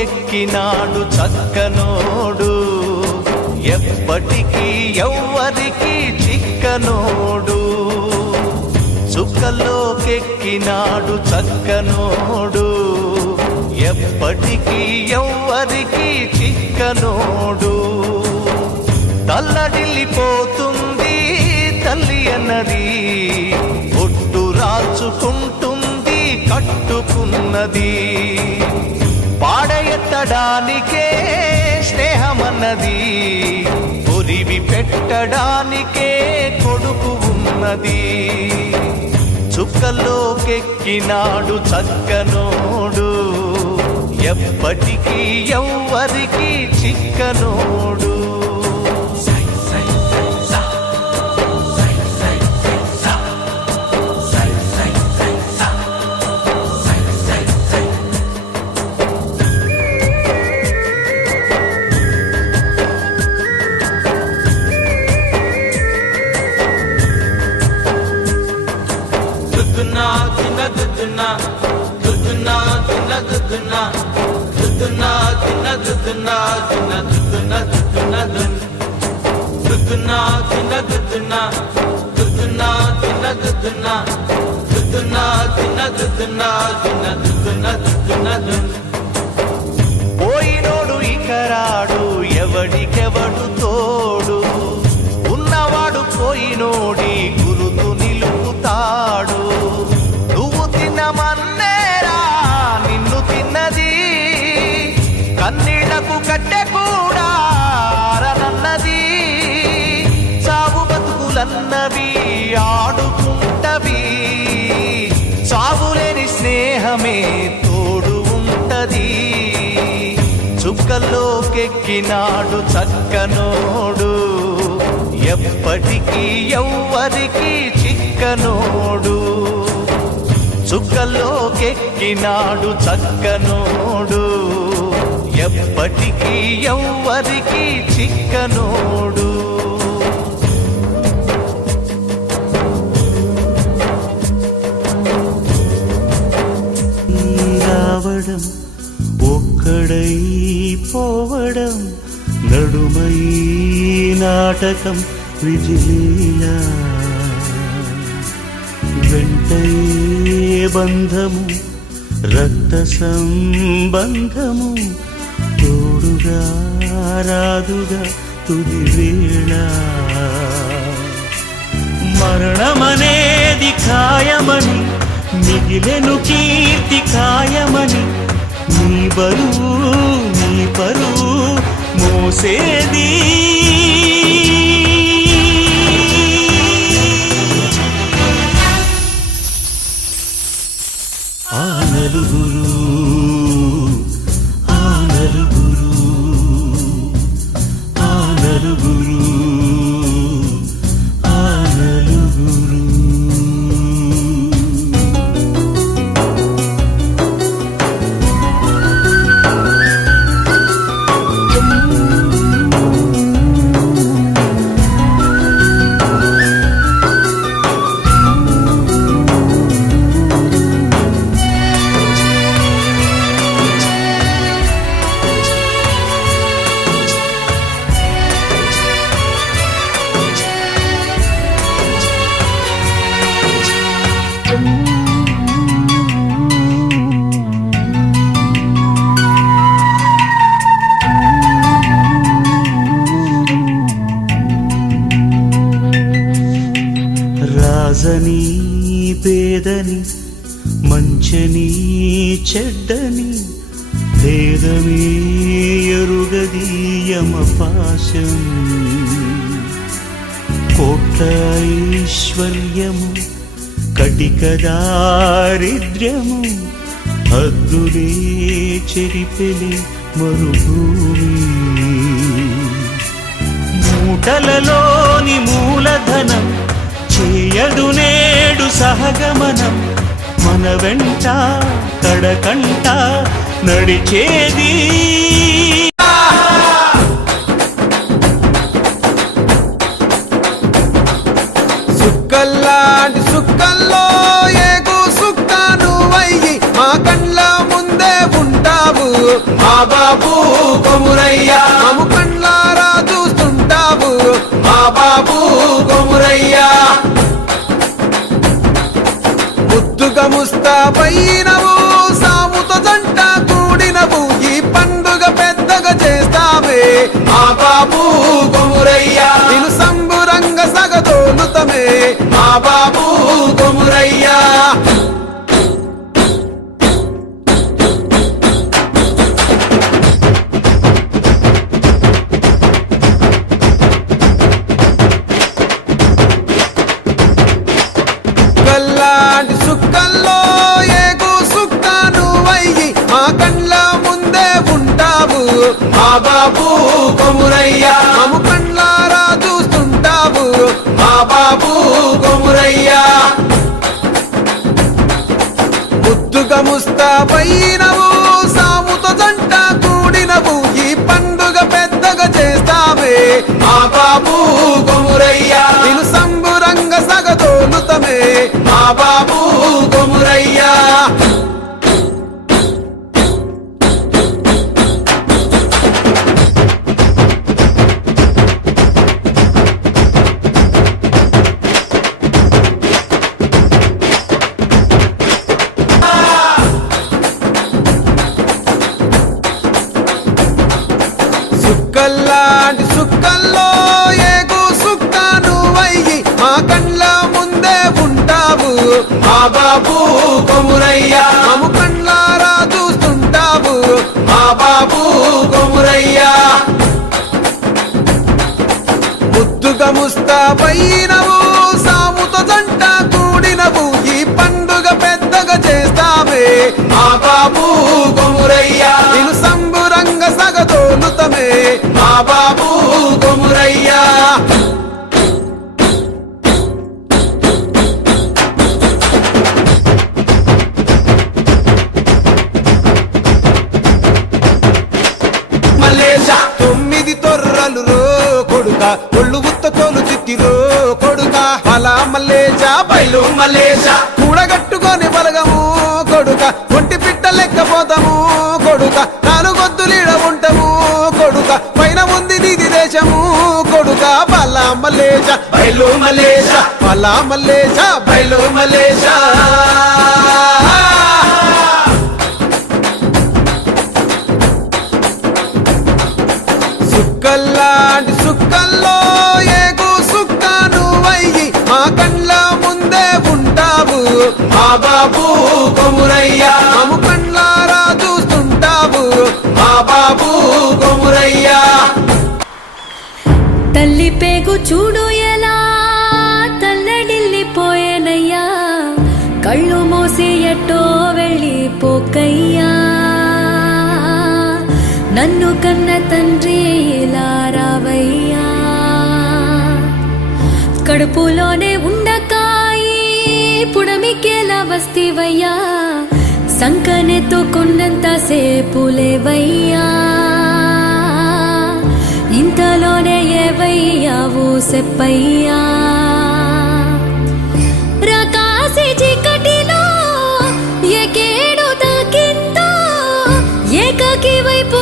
చుక్కల్లోకెక్కినాడు చక్కనోడు, ఎప్పటికీ ఎవ్వరికి చిక్కనోడు. చుక్కల్లోకెక్కినాడు చక్కనోడు, ఎప్పటికీ ఎవ్వరికి చిక్కనోడు. తల్లడిల్లిపోతుంది తల్లి అన్నది, ఒట్టు రాచుకుంటుంది కట్టుకున్నది. పాడెత్తడానికే స్నేహమన్నది, పొరివి పెట్టడానికే కొడుకు ఉన్నది. చుక్కల్లోకెక్కినాడు చక్కనోడు, ఎప్పటికీ ఎవ్వరికి చిక్కనోడు. పోయినోడు ఇకరాడు, ఎవడికెవడు తోడు, ఉన్నవాడు పోయినోడి గురుతు నిలుపుతాడు. నువ్వు తిన్నమన్నేరా నిన్ను తిన్నది, కన్నీళ్లకు కట్టె కూడా ఆరనన్నది. చావు బతుకులన్నవి ఆడుకుంటవి, చావులేని స్నేహమే తోడు ఉంటది. చుక్కల్లోకెక్కినాడు చక్కనోడు, ఎప్పటికీ ఎవ్వరికి చిక్కనోడు. చుక్కల్లోకెక్కినాడు చక్కనోడు, ఎప్పటికీ ఎవ్వరికి చిక్కనోడు. రావడం ఒక్కడై పోవడం, నడుమై నాటకం విజిలీలా. వెంటయే బంధము రక్త సంబంధము, తోడుగా రాదుగా తుది వేళ. మరణమనేది ఖాయమని, మిగిలెను కీర్తి ఖాయమని, నీ బరువు నీ పరువు మోసేది. ఆ నలుగురు ఆ నలుగురు ఆ నలుగురు ఆ నలుగురు. రాజని పేదని, మంచని చెడ్డని, భేదమే ఎరుగది యమపాశం. కోట్ల ఐశ్వర్యము కటిక దారిద్ర్యము, హద్దులే చెరిపెలి మరుభూమి. మూటలలోని మూలధనం చేయదు నేడు సహగమనం, మన వెంట కడకంట నడిచేది. సుక్కల్లాంటి సుక్కల్లో ఏగు సుక్క నువ్వయ్యి మా కండ్ల ముందే ఉంటావు. మా బాబు కొమురయ్యా మము కండ్లారా చూస్తుంటావు మా బాబు కొమురయ్యా ముద్దుగా ముస్తాబైనవు సాముతో జంట కూడినవు ఈ పండుగ పెద్దగా చేస్తావే మా బాబు కొమురయ్యా నిన్ను సంబురంగ సగదోలుతమే మా బాబు కొమురయ్యా కల్లాంటి సుక్కల్లో ఏగు సుక్క నువ్వయ్యి మా కండ్ల ముందే ఉంటావు మా బాబు కొమురయ్యా మము కండ్లారా చూస్తుంటావు మా బాబు కొమురయ్యా ముద్దుగా ముస్తాబైనవు సాముతో జంట కూడినవు ఈ పండుగ పెద్దగా చేస్తావే మా బాబు కొమురయ్యా నిన్ను సంబురంగ సగదోలుతమే మా బాబు కొమురయ్యా సుక్కల్లాంటి సుక్కల్లో ఏగు సుక్క నువ్వయ్యి మా కండ్ల ముందే ఉంటావు మా బాబు కొమురయ్యా మము కండ్లారా చూస్తుంటావు మా బాబు కొమురయ్యా ముద్దుగా ముస్తాబైనవు సాముతో జంట కూడినవు ఈ పండుగ పెద్దగా చేస్తావే మా బాబు కొమురయ్యా నిన్ను సంబురంగ సగదోలుతమే మా బాబు కొమురయ్యా మల్లేశ 9 తొర్రలు రో కొడుక ఒళ్ళు ఉత్త తోలు చిట్టిరో కొడుక అలా మల్లేశ బయలు మల్లేశ కూడగట్టుకొని బలగము కొడుక ఒంటి పిట్ట లెక్కపోతాము కొడుక నాలుగొద్దులీడ ఉంటాము కొడుక పైన ఉంది నీది దేశము కొడుక బలా మల్లేశ బయలు మల్లేశ బలా మల్లేశ బయలు మల్లేశ సుక్కల్లాంటి సుక్కల్లో ఏగు సుక్క నువ్వయ్యి మా కండ్ల ముందే ఉంటావు మా బాబు కొమురయ్యా మము కండ్లారా చూస్తుంటావు మా బాబు కొమురయ్యా తల్లి పేగు చూడు ఎలా తల్లడిల్లిపోయేనయ్యా కళ్ళు మూసి ఎట్టో వెళ్ళిపోకయ్యా నన్ను కన్న తండ్రి ఇలా రావయ్యా కడుపులోనే ఉండకాయి పుడమికేలా వస్తివయ్యా సంకనెత్తుకున్నంత సేపులేవయ్యా ఇంతలోనే ఏవయ్యావు సెప్పయ్యా రకాసి చీకటిలో ఏకేడు తాకిందో ఏకాకి వైపు